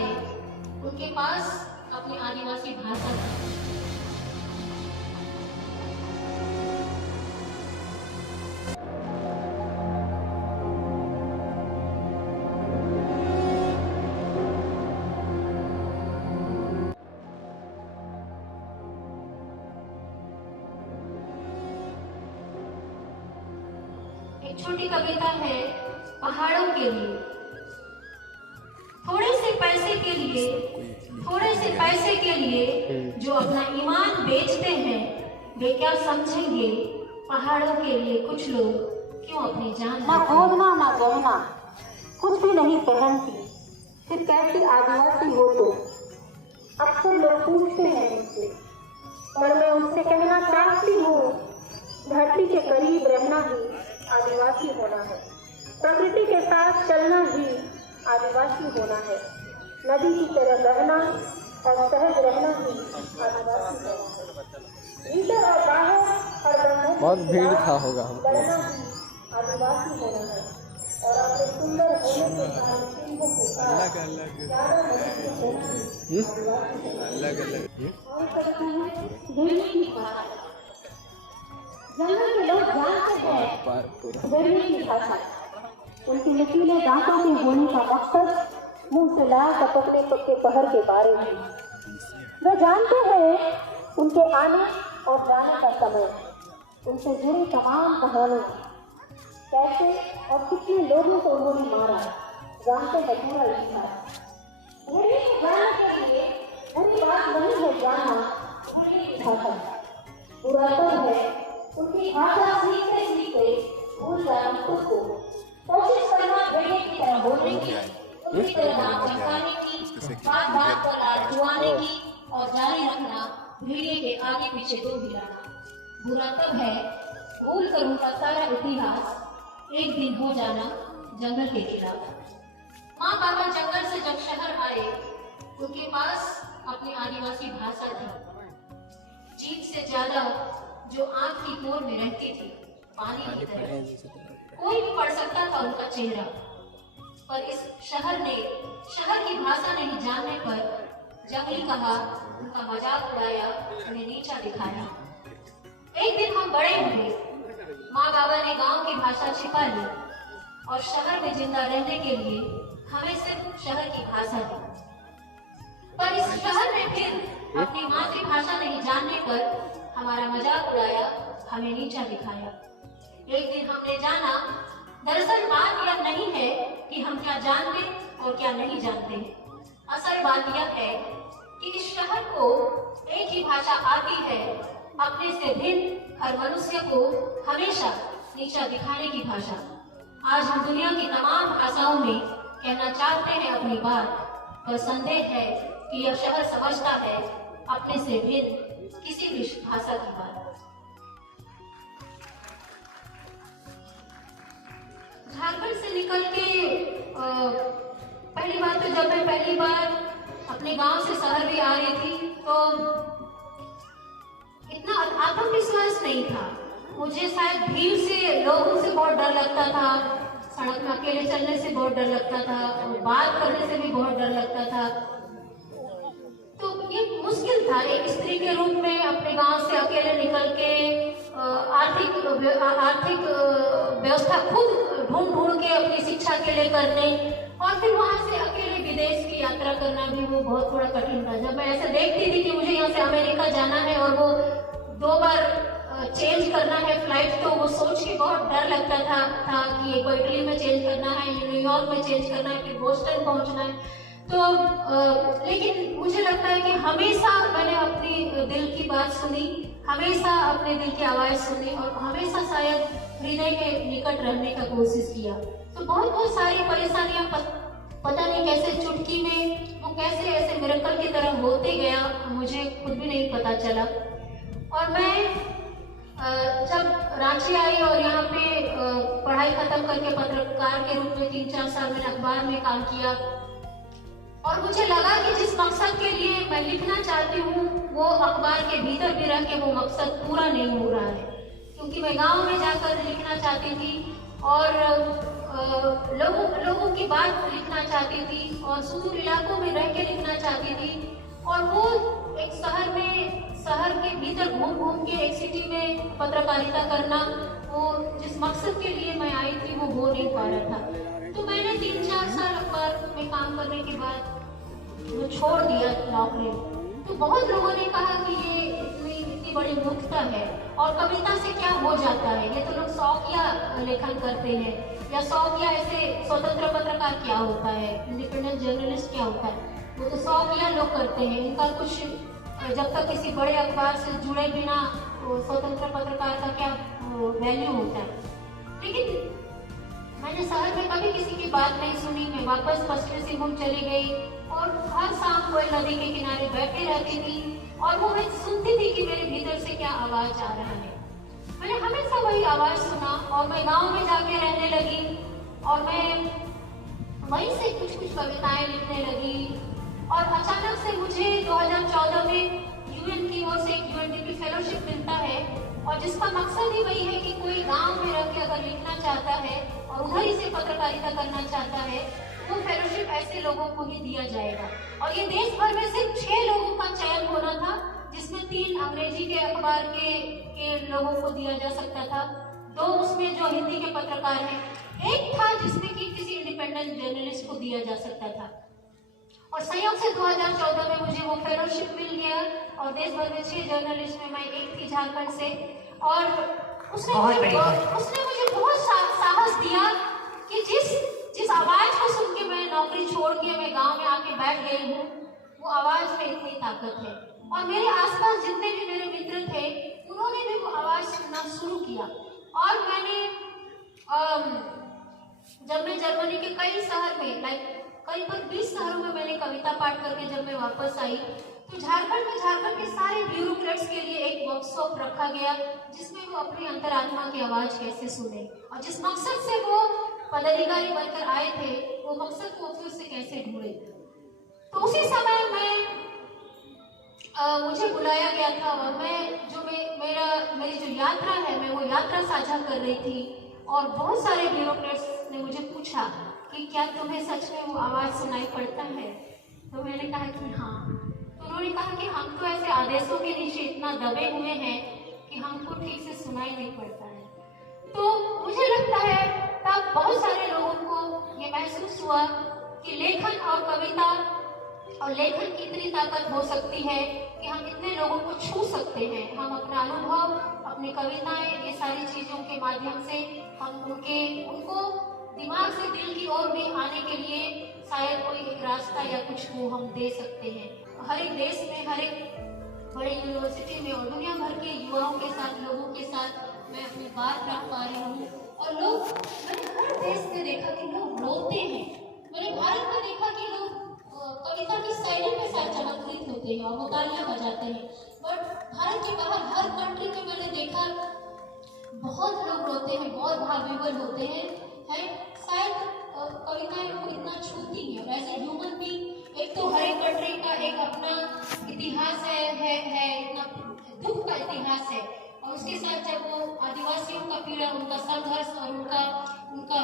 आए उनके पास अपनी आदिवासी भाषा थी। एक छोटी कविता है पहाड़ों के लिए। थोड़े से पैसे के लिए जो अपना ईमान बेचते हैं, वे क्या समझेंगे पहाड़ों के लिए कुछ लोग क्यों अपनी जान। ना भोगना ना गहना, कुछ भी नहीं पहनती, फिर कैसी आदिवासी हो तो। अक्सर लोग पूछते हैं मुझसे, पर मैं उनसे कहना चाहती हूँ, धरती के करीब रहना ही आदिवासी होना है। प्रकृति के साथ चलना ही आदिवासी होना है। नदी की तरह बहना और सहज रहना ही आदिवासी होना है। भीतर और बाहर हर बहुत भीड़ था होगा लड़ना ही आदिवासी होना है। और अपने सुंदर होने के साथ सिंहों के साथ ज्यादा मनुष्य होना ही आदिवासी होना है। जंगल के लोग जानते हैं गरीब की भाषा। उनके नुकीले दांतों के होने का मकसद मुंह से ला टपकने पक्के पहर के बारे में। वे जानते हैं उनके आने और जाने का समय, उनसे जुड़ी तमाम कहानियां, कैसे और कितने लोगों को उन्होंने मारा, जानते हैं पूरा इतिहास। बुरी जानने के लिए बुरी बात नहीं है जानना बुरी भाषा। बुरा तो है उनकी भाषा सीखते सीखते भूल जाना खुद को। कोशिश करना भेड़िए की तरह बोलने की, उनकी तरह नाक चमकाने की, बात बात पर लात जुआने की और जारी रखना भेड़िए के आगे पीछे दो हिलाना। बुरा तब है भूल कर उनका सारा इतिहास एक दिन हो जाना जंगल के खिलाफ। माँ बाबा जंगल से जब शहर आए उनके पास अपनी आदिवासी भाषा थी। जीभ से ज्यादा जो आंख की कोर में रहती थी पानी की तरह, कोई भी पढ़ सकता था उनका चेहरा। पर इस शहर की भाषा नहीं जानने पर जंगली कहा, उनका मजाक उड़ाया, उन्हें नीचा दिखाया। एक दिन हम बड़े हुए, माँ बाबा ने गांव की भाषा छिपा ली और शहर में जिंदा रहने के लिए हमें सिर्फ शहर की भाषा दी। पर इस शहर में फिर अपनी मातृभाषा नहीं जानने पर हमारा मजाक उड़ाया, हमें नीचा दिखाया। एक दिन हमने जाना दरअसल बात यह नहीं है कि हम क्या जानते और क्या नहीं जानते। असल बात यह है कि इस शहर को एक ही भाषा आती है, अपने से भिन्न हर मनुष्य को हमेशा नीचा दिखाने की भाषा। आज हम दुनिया की तमाम भाषाओं में कहना चाहते हैं अपनी बात, पर संदेह है कि यह शहर समझता है अपने से भिन्न किसी भी भाषा की बात। झारखंड से निकल के पहली बात तो जब मैं पहली बार अपने गांव से शहर भी आ रही थी तो इतना आत्मविश्वास नहीं था। मुझे शायद भीड़ से, लोगों से बहुत डर लगता था, सड़क में अकेले चलने से बहुत डर लगता था और बात करने से भी बहुत डर लगता था। तो ये मुश्किल था एक स्त्री के रूप में अपने गांव से अकेले निकल के आर्थिक व्यवस्था खुद ढूंढ के अपनी शिक्षा के लिए करने और फिर वहां से अकेले विदेश की यात्रा करना भी वो बहुत थोड़ा कठिन था। जब मैं ऐसे देखती थी कि मुझे यहाँ से अमेरिका जाना है और वो 2 बार चेंज करना है फ्लाइट, तो वो सोच के बहुत डर लगता था कि एक इटली में चेंज करना है, न्यूयॉर्क में चेंज करना है, फिर बोस्टन पहुंचना है। तो लेकिन मुझे लगता है कि हमेशा मैंने अपनी दिल की बात सुनी, हमेशा अपने दिल की आवाज सुनी और हमेशा शायद हृदय के निकट रहने का कोशिश किया। तो बहुत सारी परेशानियां पता नहीं कैसे चुटकी में वो कैसे ऐसे मिरेकल की तरह होते गया, मुझे खुद भी नहीं पता चला। और मैं जब रांची आई और यहाँ पे पढ़ाई खत्म करके पत्रकार के रूप में 3-4 साल मैंने अखबार में काम किया और मुझे लगा कि जिस मकसद के लिए मैं लिखना चाहती हूँ वो अखबार के भीतर भी रह के वो मकसद पूरा नहीं हो रहा है, क्योंकि मैं गांव में जाकर लिखना चाहती थी और लोगों की बात लिखना चाहती थी और सुदूर इलाकों में रह के लिखना चाहती थी। और वो एक शहर के भीतर घूम घूम के एक सिटी में पत्रकारिता करना, वो जिस मकसद के लिए मैं आई थी वो हो नहीं पा रहा था। तो मैंने 3-4 साल अखबार में काम करने के बाद वो छोड़ दिया नौकरी। तो बहुत लोगों ने कहा कि ये इतनी बड़ी मूर्खता है और कविता से क्या हो जाता है, ये तो लोग शौकिया लेखन करते हैं, या शौकिया ऐसे स्वतंत्र पत्रकार क्या होता है, इंडिपेंडेंट जर्नलिस्ट क्या होता है, वो तो शौकिया लोग करते हैं। इनका कुछ जब तक किसी बड़े अखबार से जुड़े बिना स्वतंत्र पत्रकार का क्या वैल्यू होता है। लेकिन मैंने शहर में कभी किसी की बात नहीं सुनी। मैं वापस पश्चिमी सिंहभूम चली गई और हर शाम कोई नदी के किनारे बैठे रहती थी और वो मैं सुनती थी कि मेरे भीतर से क्या आवाज आ रहा है। मैंने हमेशा वही आवाज सुना और मैं गांव में जाके रहने लगी और मैं वहीं से कुछ कविताएं लिखने लगी। और अचानक से मुझे 2014 में यूएन की ओर से एक यूएनडीपी फेलोशिप मिलता है और जिसका मकसद ही वही है कि कोई गांव में रह के अगर लिखना चाहता है और उधर ही से पत्रकारिता करना चाहता है, वो फेलोशिप ऐसे लोगों को ही दिया जाएगा। और ये देश भर में सिर्फ 6 लोगों का चयन होना था, जिसमें 3 अंग्रेजी के अखबार के लोगों को दिया जा सकता था, 2 उसमें जो हिंदी के पत्रकार हैं, 1 था जिसमें कि किसी इंडिपेंडेंट जर्नलिस्ट को दिया जा सकता था। और संयोग से 2014 में मुझे वो फेलोशिप मिल गया और देश भर में 6 जर्नलिस्ट में मैं एक थी झारखंड से। और उसने मुझे बहुत साहस दिया कि जिस आवाज को सुन के मैं नौकरी छोड़ के मैं गांव में आके बैठ गई हूँ, वो आवाज में इतनी ताकत है। और मेरे आसपास जितने भी मेरे मित्र थे उन्होंने भी वो आवाज सुनना शुरू किया। और मैंने जब मैं जर्मनी के कई शहर में करीब 20 शहरों में मैंने कविता पाठ करके जब मैं वापस आई, तो झारखंड के सारे ब्यूरोक्रेट्स के लिए एक वर्कशॉप रखा गया जिसमें वो अपनी अंतरात्मा की आवाज कैसे सुने और जिस मकसद से वो पदाधिकारी बनकर आए थे वो मकसद को फिर से कैसे ढूंढे। तो उसी समय मुझे बुलाया गया था और मेरी जो यात्रा है मैं वो यात्रा साझा कर रही थी। और बहुत सारे ब्यूरोक्रेट्स ने मुझे पूछा कि क्या तुम्हें सच में वो आवाज सुनाई पड़ता है? तो मैंने कहा कि हाँ। तो उन्होंने कहा कि हम तो ऐसे आदेशों के नीचे इतना दबे हुए हैं कि हमको ठीक से सुनाई नहीं पड़ता है। तो मुझे लगता है तब बहुत सारे लोगों को ये महसूस हुआ कि लेखन और कविता और लेखन की इतनी ताकत हो सकती है कि हम इतने लोगों को छू सकते हैं। हम अपना अनुभव, अपनी कविताएं, ये सारी चीजों के माध्यम से हम उनको दिमाग से दिल की ओर भी आने के लिए शायद कोई एक रास्ता या कुछ वो हम दे सकते हैं। हर एक देश में, हर एक बड़ी यूनिवर्सिटी में और दुनिया भर के युवाओं के साथ, लोगों के साथ मैं अपनी बात रख पा रही हूँ। और मैंने हर देश में देखा कि लोग रोते हैं। मैंने भारत में देखा कि लोग कविता की शायरी के साथ चमत्कृत होते हैं और वो तालियां बजाते हैं। बट भारत के बाहर हर कंट्री में मैंने देखा बहुत लोग रोते हैं, बहुत भावविवल होते हैं। शायद कविताएं उनको इतना छूती है। एज ए ह्यूमन बीइंग, एक तो हर एक कंट्री का एक अपना इतिहास है इतना दुख का इतिहास है। और उसके साथ जब वो आदिवासियों का पीड़ा, उनका संघर्ष और उनका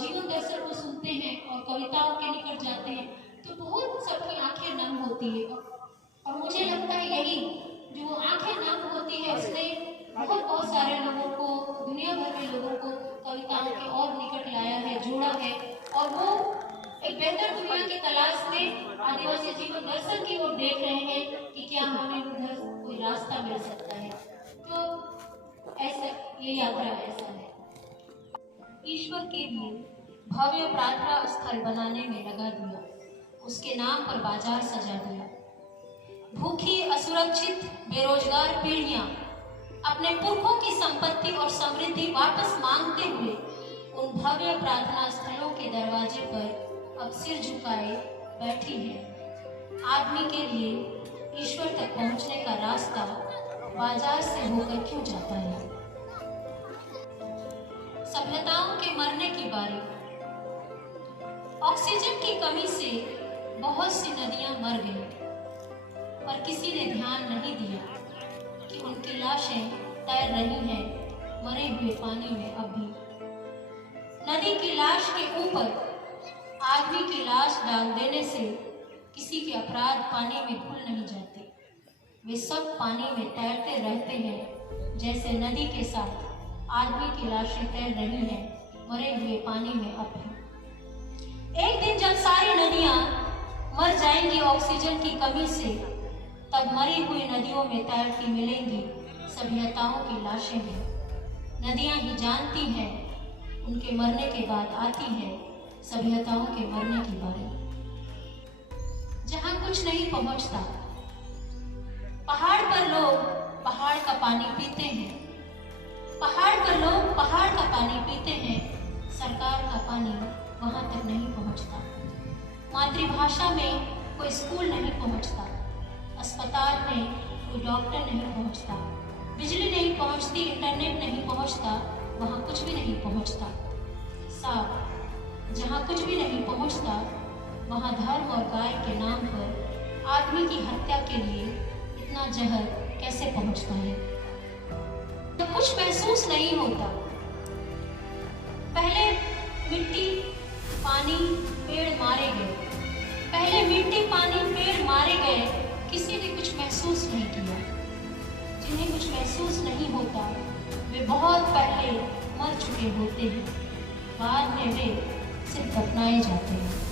जीवन दर्शन को सुनते हैं और कविताओं के निकट जाते हैं तो बहुत सबकी आंखें नम होती है। और मुझे लगता है यही जो आंखें नम होती है उसने बहुत सारे लोगों को, दुनिया भर में लोगों को कविताओं के और निकट लाया है, जोड़ा है। और वो एक बेहतर दुनिया की तलाश में आदिवासी जीवन दर्शन की ओर देख रहे हैं कि क्या हमें उधर कोई रास्ता मिल सकता है। तो ऐसा ये यात्रा ऐसा है। ईश्वर के लिए भव्य प्रार्थना स्थल बनाने में लगा दिया, उसके नाम पर बाजार सजा दिया। भूखी, असुरक्षित, बेरोजगार पीढ़ियां अपने पुरखों की संपत्ति और समृद्धि वापस मांगते हुए उन भव्य प्रार्थना स्थलों के दरवाजे पर अब सिर झुकाए बैठी है। आदमी के लिए ईश्वर तक पहुंचने का रास्ता बाजार से होकर क्यों जाता है? सभ्यताओं के मरने की बारी। ऑक्सीजन की कमी से बहुत सी नदियां मर गईं, पर किसी ने ध्यान नहीं दिया कि उनकी लाशें तैर रही हैं मरे हुए पानी में अब भी। नदी की लाश के ऊपर आदमी की लाश डाल देने से किसी के अपराध पानी में घुल नहीं जाते। वे सब पानी में तैरते रहते हैं, जैसे नदी के साथ आदमी की लाशें तैर रही हैं, मरे हुए पानी में अब भी। एक दिन जब सारी नदियां मर जाएंगी ऑक्सीजन की कमी से, तब मरी हुई नदियों में तैरती मिलेंगी सभ्यताओं की लाशें भी। नदियां ही जानती हैं उनके मरने के बाद आती है सभ्यताओं के मरने की बारी। जहां कुछ नहीं पहुंचता, पहाड़ पर लोग पहाड़ का पानी पीते हैं। पहाड़ पर लोग पहाड़ का पानी पीते हैं, सरकार का पानी वहां तक नहीं पहुंचता। मातृभाषा में कोई स्कूल नहीं पहुंचता, अस्पताल में कोई डॉक्टर नहीं पहुंचता, बिजली नहीं पहुंचती, इंटरनेट नहीं पहुंचता, वहां कुछ भी नहीं पहुंचता। साफ, जहां कुछ भी नहीं पहुंचता, वहां धर्म और गाय के नाम पर आदमी की हत्या के लिए इतना जहर कैसे पहुंचता है। तो कुछ महसूस नहीं होता। पहले मिट्टी, पानी, पेड़ मारे गए। पहले मिट्टी, पानी, पेड़ मारे गए, किसी ने कुछ महसूस नहीं किया। जिन्हें कुछ महसूस नहीं होता, वे बहुत पहले मर चुके होते हैं, बाद में वे सिर्फ दफनाए जाते हैं।